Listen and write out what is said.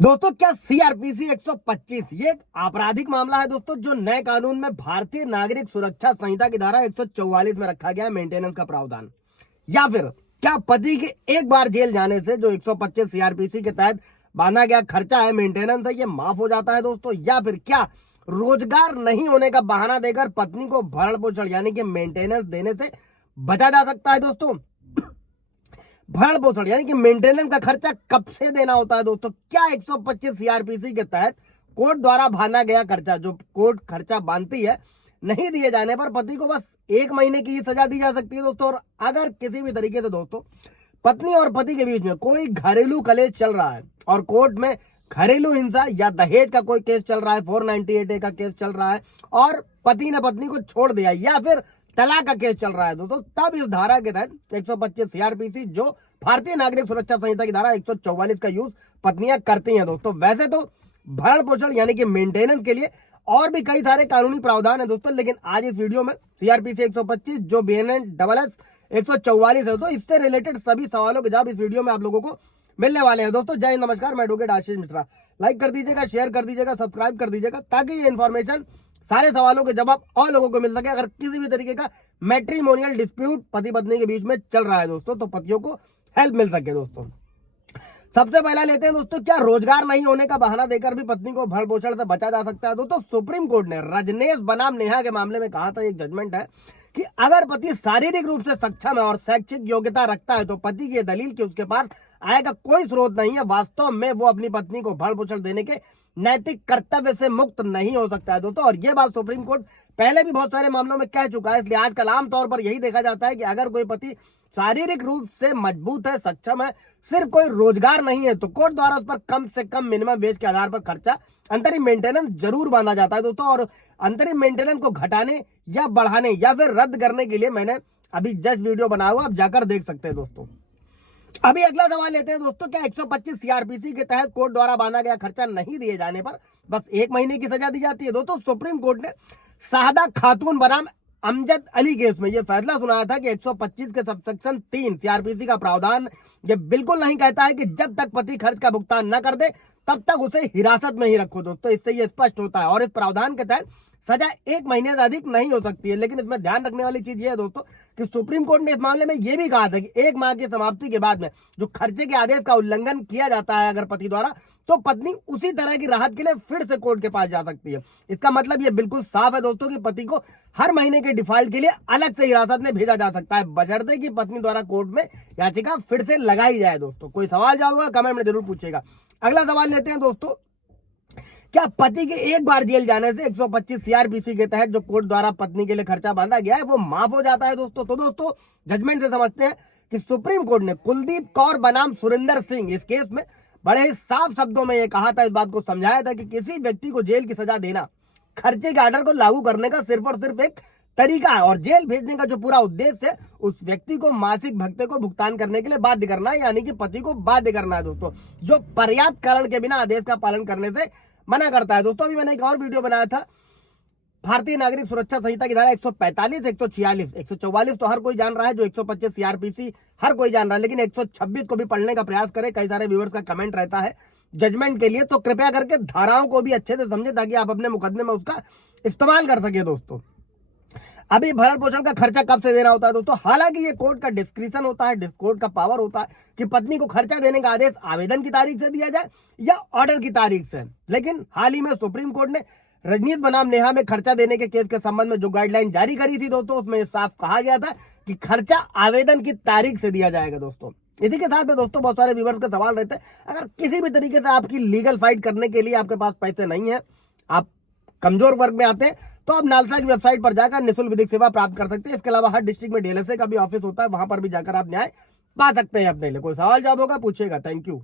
दोस्तों क्या सीआरपीसी 125 ये एक आपराधिक मामला है दोस्तों, जो नए कानून में भारतीय नागरिक सुरक्षा संहिता की धारा 144 में रखा गया है मेंटेनेंस का प्रावधान। या फिर क्या पति के एक बार जेल जाने से जो 125 सीआरपीसी के तहत बांधा गया खर्चा है, मेंटेनेंस है, ये माफ हो जाता है दोस्तों। या फिर क्या रोजगार नहीं होने का बहाना देकर पत्नी को भरण पोषण यानी कि मेंटेनेंस देने से बचा जा सकता है दोस्तों। भरण पोषण यानी कि मेंटेनेंस का खर्चा कब से देना होता है दोस्तों? क्या 125 सीआरपीसी के तहत कोर्ट द्वारा बांधा गया खर्चा, जो कोर्ट खर्चा बांधती है, नहीं दिए जाने पर पति को बस 1 महीने की ही सजा दी जा सकती है दोस्तों। और अगर किसी भी तरीके से दोस्तों पत्नी और पति के बीच में कोई घरेलू कलेश चल रहा है और कोर्ट में घरेलू हिंसा या दहेज का कोई केस चल रहा है, 498A का केस चल रहा है और पति ने पत्नी को छोड़ दिया या फिर तलाक का केस चल रहा है दोस्तों, तब इस धारा के तहत 125 सीआरपीसी जो भारतीय नागरिक सुरक्षा संहिता की धारा 144 का यूज पत्नियां करती हैं दोस्तों। वैसे तो भरण पोषण यानी कि मेंटेनेंस के लिए और भी कई सारे कानूनी प्रावधान है दोस्तों, लेकिन आज इस वीडियो में सीआरपीसी 125 जो BNS 144 है तो इससे रिलेटेड सभी सवालों के जवाब इस वीडियो में आप लोगों को मिलने वाले हैं दोस्तों। जय हिंद, नमस्कार, मैं एडवोकेट आशीष मिश्रा। लाइक कर दीजिएगा, शेयर कर दीजिएगा, सब्सक्राइब कर दीजिएगा ताकि ये इन्फॉर्मेशन सारे सवालों के जवाब और लोगों को मिल सके। अगर किसी भी तरीके का मैट्रिमोनियल डिस्प्यूट पति पत्नी के बीच में चल रहा है दोस्तों, तो पतियों को हेल्प मिल सके दोस्तों। सबसे पहला लेते हैं दोस्तों, क्या रोजगार नहीं होने का बहाना देकर भी पत्नी को भरण पोषण से बचा जा सकता है दोस्तों? सुप्रीम कोर्ट ने रजनेश बनाम नेहा के मामले में कहा था, एक जजमेंट है कि अगर पति शारीरिक रूप से सक्षम है और शैक्षिक योग्यता रखता है तो पति की दलील कि उसके पास आय का कोई स्रोत नहीं है, वास्तव में वो अपनी पत्नी को भरण पोषण देने के नैतिक कर्तव्य से मुक्त नहीं हो सकता है दोस्तों। और ये बात सुप्रीम कोर्ट पहले भी बहुत सारे मामलों में कह चुका है, इसलिए आजकल आमतौर पर यही देखा जाता है कि अगर कोई पति शारीरिक रूप से मजबूत है, सक्षम है, सिर्फ कोई रोजगार नहीं है, तो कोर्ट द्वारा उस पर कम से कम मिनिमम वेज के आधार पर खर्चा अंतरिम मेंटेनेंस जरूर बांधा जाता है दोस्तों। और अंतरिम मेंटेनेंस को घटाने या बढ़ाने या फिर रद्द करने के लिए मैंने अभी जस्ट वीडियो बनाया हुआ, आप जाकर देख सकते हैं दोस्तों। अभी अगला सवाल लेते हैं दोस्तों, क्या 125 सीआरपीसी के तहत कोर्ट द्वारा बांधा गया खर्चा नहीं दिए जाने पर बस 1 महीने की सजा दी जाती है दोस्तों? सुप्रीम कोर्ट ने शाहदा खातून बनाम अमजद अली केस में यह फैसला सुनाया था कि 125 के सबसेक्शन 3 सीआरपीसी का प्रावधान ये बिल्कुल नहीं कहता है कि जब तक पति खर्च का भुगतान न कर दे तब तक उसे हिरासत में ही रखो दोस्तों। इससे यह स्पष्ट होता है और इस प्रावधान के तहत सजा 1 महीने से अधिक नहीं हो सकती है। लेकिन इसमें ध्यान रखने वाली चीज ये है दोस्तों कि सुप्रीम कोर्ट ने इस मामले में यह भी कहा था कि 1 माह की समाप्ति के बाद में जो खर्चे के आदेश का उल्लंघन किया जाता है अगर पति द्वारा, तो पत्नी उसी तरह की राहत के लिए फिर से कोर्ट के पास जा सकती है। इसका मतलब ये बिल्कुल साफ है दोस्तों कि पति को हर महीने के डिफॉल्ट के लिए अलग से हिरासत में भेजा जा सकता है, बशर्ते कि पत्नी द्वारा कोर्ट में याचिका फिर से लगाई जाए दोस्तों। कोई सवाल जवाब होगा कमेंट में जरूर पूछेगा। अगला सवाल लेते हैं दोस्तों, क्या पति के एक बार जेल जाने से 125 सीआरपीसी के तहत जो कोर्ट द्वारा पत्नी के लिए खर्चा बांधा गया है वो माफ हो जाता है दोस्तों? तो दोस्तों जजमेंट से समझते हैं कि सुप्रीम कोर्ट ने कुलदीप कौर बनाम सुरेंद्र सिंह इस केस में बड़े ही साफ शब्दों में यह कहा था, इस बात को समझाया था कि किसी व्यक्ति को जेल की सजा देना खर्चे के आर्डर को लागू करने का सिर्फ और सिर्फ एक तरीका है और जेल भेजने का जो पूरा उद्देश्य है उस व्यक्ति को मासिक भत्ते को भुगतान करने के लिए बाध्य करना है, यानी कि पति को बाध्य करना है दोस्तों, जो पर्याप्त कारण के बिना आदेश का पालन करने से मना करता है दोस्तों। अभी मैंने एक और वीडियो बनाया था भारतीय नागरिक सुरक्षा संहिता की धारा 145, 146, 144 तो हर कोई जान रहा है, जो 125 सीआरपीसी हर कोई जान रहा है, लेकिन 126 को भी पढ़ने का प्रयास करें। कई सारे व्यूअर्स का कमेंट रहता है जजमेंट के लिए, तो कृपया करके धाराओं को भी अच्छे से समझे ताकि आप अपने मुकदमे में उसका इस्तेमाल कर सके दोस्तों। अभी भरण पोषण का खर्चा कब से देना होता है दोस्तों? हालांकि ये कोर्ट का डिस्क्रिप्शन होता है, कोर्ट का पावर होता है कि पत्नी को खर्चा देने का आदेश आवेदन की तारीख से दिया जाए या ऑर्डर की तारीख से। लेकिन हाल ही में सुप्रीम कोर्ट ने रजनीश बनाम नेहा में खर्चा देने के केस के संबंध में जो गाइडलाइन जारी करी थी दोस्तों, उसमें साफ कहा गया था कि खर्चा आवेदन की तारीख से दिया जाएगा दोस्तों। इसी के साथ में दोस्तों बहुत सारे व्यूअर्स के सवाल रहते हैं, अगर किसी भी तरीके से आपकी लीगल फाइट करने के लिए आपके पास पैसे नहीं है, आप कमजोर वर्ग में आते हैं, तो आप नालसा की वेबसाइट पर जाकर निःशुल्क विधिक सेवा प्राप्त कर सकते हैं। इसके अलावा हर डिस्ट्रिक्ट में डीएलएसए का भी ऑफिस होता है, वहां पर भी जाकर आप न्याय पा सकते हैं अपने लिए। कोई सवाल जवाब होगा पूछेगा। Thank you.